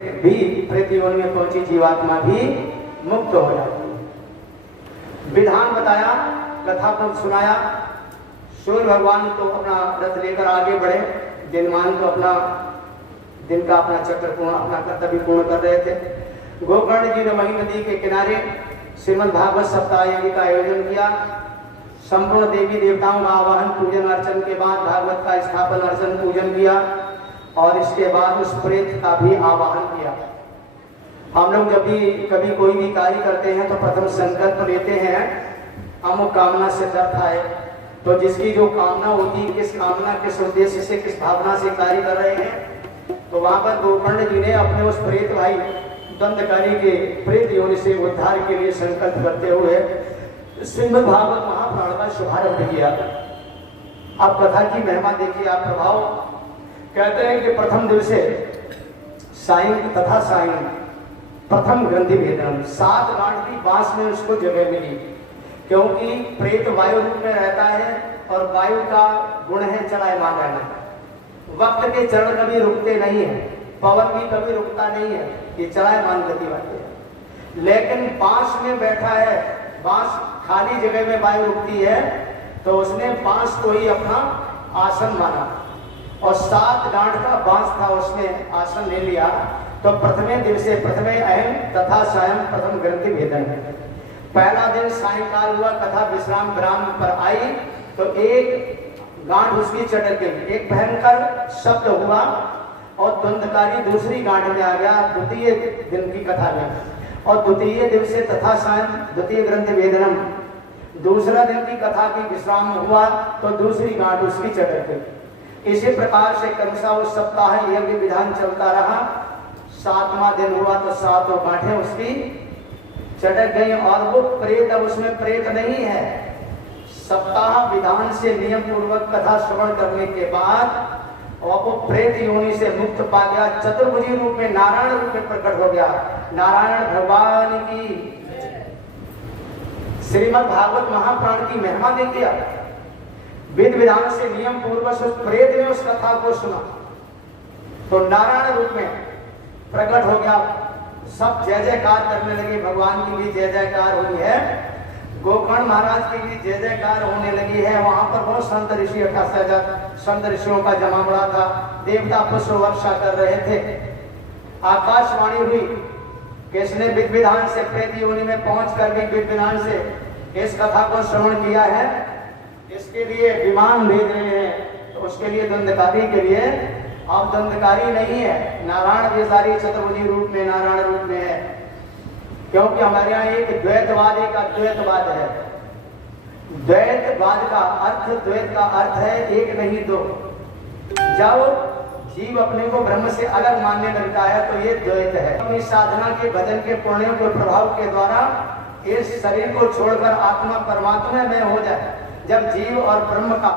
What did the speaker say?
भी प्रेत योनि में पहुंची जीवात्मा भी मुक्त हो जाती है। विधान बताया, कथा को सुनाया। सूर्य भगवान तो अपना रथ लेकर आगे बढ़े, दिनमान तो अपना दिन का अपना चक्र पूर्ण, अपना कर्तव्य पूर्ण कर रहे थे। गोकर्ण जी ने वही नदी के किनारे श्रीमद् भागवत सप्ताह यज्ञ का आयोजन किया। संपूर्ण देवी देवताओं का आवाहन पूजन अर्चन के बाद भागवत का स्थापन अर्चन पूजन किया और इसके बाद उस प्रेत का भी आवाहन किया। हम लोग जब भी कभी कोई भी कार्य करते हैं तो प्रथम संकल्प लेते हैं, अमुक कामना से डरता है। तो जिसकी जो कामना होती है, किस कामना, किस उद्देश्य से, किस भावना से कार्य कर रहे हैं, तो वहां पर गोकर्ण जी ने अपने उस प्रेत भाई दंडकारी के प्रेत योनि से उद्धार के लिए संकल्प करते हुए श्रीमद् भागवत महापुराण का शुभारंभ किया। अब कथा की महिमा देखिए, आप प्रभाव। कहते हैं कि प्रथम दिवसे सायं तथा सायं प्रथम ग्रंथि भेदनम, 7 गांठ की बांस में उसको जगह मिली, क्योंकि प्रेत वायु रूप में रहता है और वायु का गुण है चलायमान रहना। वक्त के चरण कभी रुकते नहीं है, पवन भी कभी रुकता नहीं है, ये चलायमान गति वाले है। लेकिन बांस में बैठा है, बांस खाली जगह में वायु रुकती है, तो उसने बांस को ही अपना आसन माना और 7 गांठ का बांस था, उसने आसन ले लिया। तो प्रथमे दिवसे प्रथमे अहम तथा सायं प्रथम ग्रंथि भेदन। पहला दिन सायंकाल हुआ, कथा विश्राम विराम पर आई तो एक गांठ उसकी चटक गई, एक भयंकर शब्द हुआ और द्वंद्वकारी दूसरी गांठ में आ गया द्वितीय दिन की कथा में। और द्वितीय दिवसे तथा सायं द्वितीय ग्रंथि भेदनम, दूसरा दिन की कथा की विश्राम हुआ तो दूसरी गांठ उसकी चटक गई। इसी प्रकार से क्रमशः उस सप्ताह यज्ञ विधान चलता रहा। 7वां दिन हुआ तो 7 गांठें उसकी चटक गई और वो प्रेत, अब उसमें प्रेत नहीं है। सप्ताह विधान से नियम पूर्वक कथा श्रवण करने के बाद और वो प्रेत योनि से मुक्त पा गया, चतुर्भुजी रूप में नारायण रूप में प्रकट हो गया। नारायण भगवान की श्रीमद् भागवत महापुराण की महिमा देखिए। वेद विधान से नियम पूर्वक उस प्रेत ने उस कथा को सुना तो नारायण रूप में प्रकट हो गया। सब जय जयकार करने लगे, भगवान की भी जय जयकार हुई है, गोकर्ण महाराज की भी जय जयकार होने लगी है। वहां पर बहुत संत ऋषि 28,000 संत ऋषियों का जमावड़ा था, देवता पुष्प वर्षा कर रहे थे। आकाशवाणी हुई कि इसने विधि विधान से प्रेत योनि में पहुंच कर भी विधि विधान से इस कथा को श्रवण किया है, इसके लिए विमान भेज रहे हैं। तो उसके लिए दंडकारी के लिए अब दंडकारी नहीं है, नारायण विसारी चतुर्भुजी रूप में नारायण रूप में है। क्योंकि हमारे यहाँ एक द्वैतवाद एक अद्वैतवाद है। द्वैतवाद का अर्थ, द्वैत का अर्थ है एक नहीं दो। जब जीव अपने को ब्रह्म से अलग मानने लगता है तो ये द्वैत है। अपनी साधना के, भजन के, पुण्यों के प्रभाव के द्वारा इस शरीर को छोड़कर आत्मा परमात्मा में हो जाए। जब जीव और ब्रह्म का